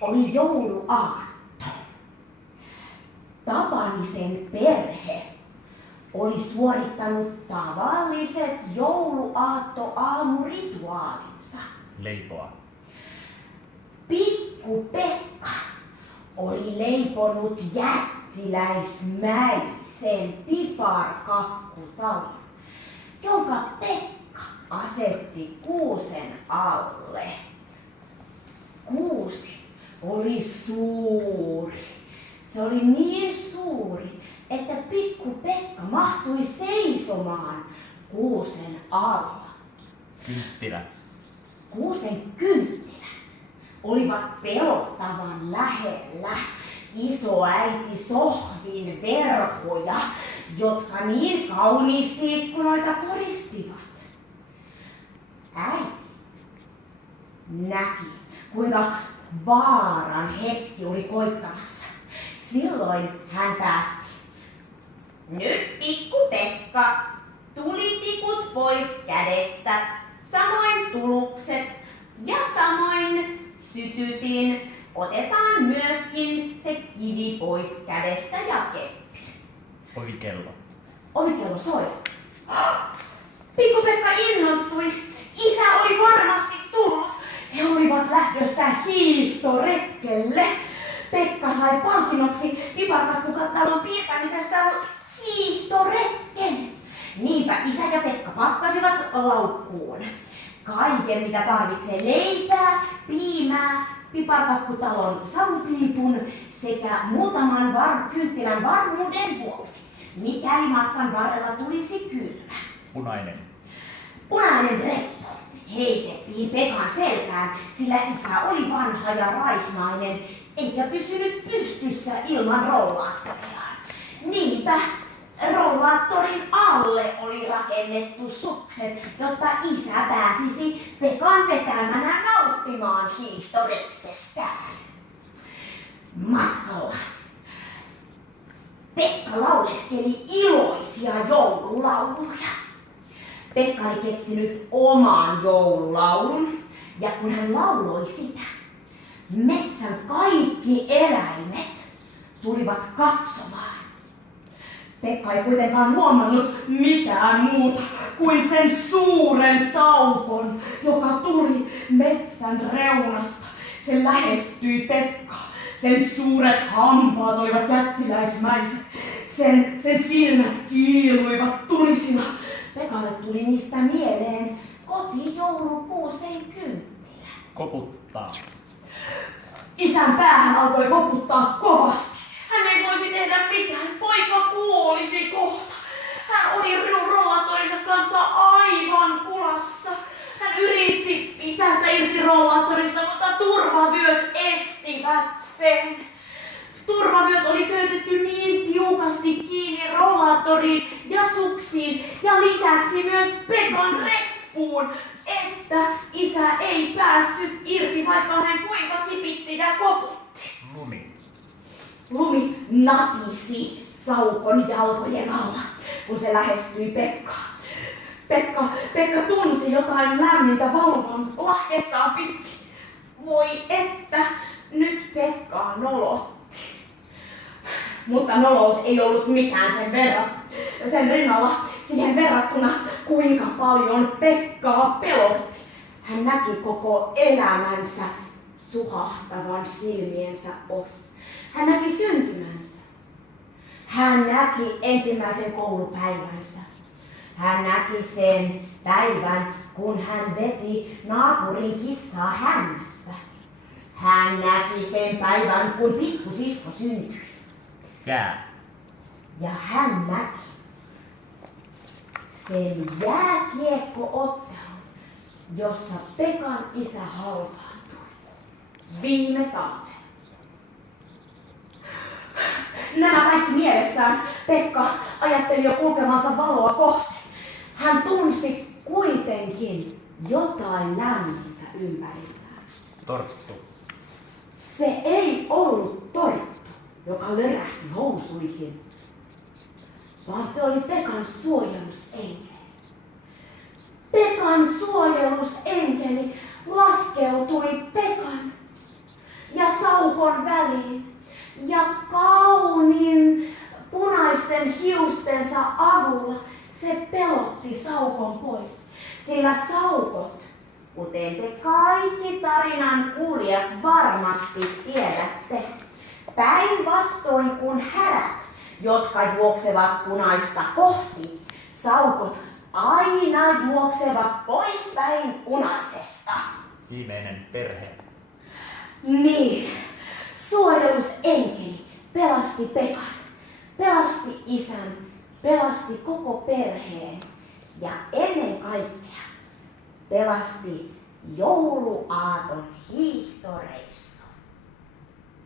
Oli jouluaatto. Tapanisen perhe oli suorittanut tavalliset jouluaattoaamurituaalinsa. Leipoa. Pikku Pekka oli leiponut jättiläismäisen piparkakkutalon, jonka Pekka asetti kuusen alle. Kuusi oli suuri. Se oli niin suuri, että pikku Pekka mahtui seisomaan kuusen alla. Kynttilät. Kuusen kynttilät olivat pelottavan lähellä isoäiti Sohvin verhoja, jotka niin kauniisti ikkunoita koristivat. Äiti näki, kuinka vaaran hetki oli koittamassa. Silloin hän päätti. Nyt pikku Pekka, tulitikut pois kädestä, samoin tulukset ja samoin sytytin. Otetaan myöskin se kivi pois kädestä ja keppi. Ovikello. Ovikello soi. Pikku Pekka innostui. Isä oli varmasti tullut. He olivat lähdössä hiihtoretkelle. Pekka sai palkinnoksi piparkakkutalon piirtämisestä hiihtoretken. Niinpä isä ja Pekka pakkasivat laukkuun kaiken, mitä tarvitsee: leipää, piimää, piparkakkutalon savupiipun sekä muutaman kynttilän varmuuden vuoksi, mikäli matkan varrella tulisi kylmä. Punainen. Punainen reppu heitettiin Pekan selkään, sillä isä oli vanha ja raihnainen, eikä pysynyt pystyssä ilman rollaattoriaan. Niinpä rollaattorin alle oli rakennettu sukset, jotta isä pääsisi Pekan vetämänä nauttimaan hiihtoretkestään. Matkalla Pekka lauleskeli iloisia joululauluja. Pekka oli keksinyt oman joululaulun, ja kun hän lauloi sitä, metsän kaikki eläimet tulivat katsomaan. Pekka ei kuitenkaan huomannut mitään muuta kuin sen suuren saukon, joka tuli metsän reunasta. Se lähestyi Pekkaa. Sen suuret hampaat olivat jättiläismäiset. Sen silmät kiiluivat tulisina. Pekalle tuli niistä mieleen kotijoulukuusen kynttilä. Koputtaa. Isän päähän alkoi koputtaa kovasti. Hän ei voisi tehdä mitään. Poika kuolisi kohta. Hän oli rollaattorinsa kanssa aivan pulassa. Hän yritti päästä irti rollaattorista, mutta turvavyöt estivät sen. Turvavyöt oli köytetty niin tiukasti kiinni rollaattoriin ja suksiin ja lisäksi myös Pekan reppuun, että isä ei päässyt irti, vaikka hän kuinka kipitti ja koputti. Lumi natisi saukon jalkojen alla, kun se lähestyi Pekkaa. Pekka tunsi jotain lämmintä valuvan lahkettaan pitkin. Voi että, nyt Pekkaa nolotti. Mutta nolous ei ollut mikään sen rinnalla siihen verrattuna, kuinka paljon Pekkaa pelotti. Hän näki koko elämänsä suhahtavan silmiensä ohi. Hän näki syntymänsä. Hän näki ensimmäisen koulupäivänsä. Hän näki sen päivän, kun hän veti naapurin kissaa hännästä. Hän näki sen päivän, kun pikkusisko syntyi. Jää. Ja hän näki sen jääkiekko-ottelun, jossa Pekan isä halvaantui viime talvena. Nämä kaikki mielessään Pekka ajatteli jo kulkemansa valoa kohti. Hän tunsi kuitenkin jotain lämmintä ympärillään. Torttu. Se ei ollut torttu, joka lörähti housuihin, vaan se oli Pekan suojelusenkeli. Pekan suojelusenkeli laskeutui Pekan ja Saukon väliin ja kauniin punaisten hiustensa avulla se pelotti Saukon pois. Sillä saukot, kuten te kaikki tarinan kuulijat varmasti tiedätte, päinvastoin kuin härät, jotka juoksevat punaista kohti, saukot aina juoksevat poispäin punaisesta. Viimeinen perhe. Niin, suojelusenkeli pelasti Pekan, pelasti isän, pelasti koko perheen ja ennen kaikkea pelasti jouluaaton hiihtoreissun.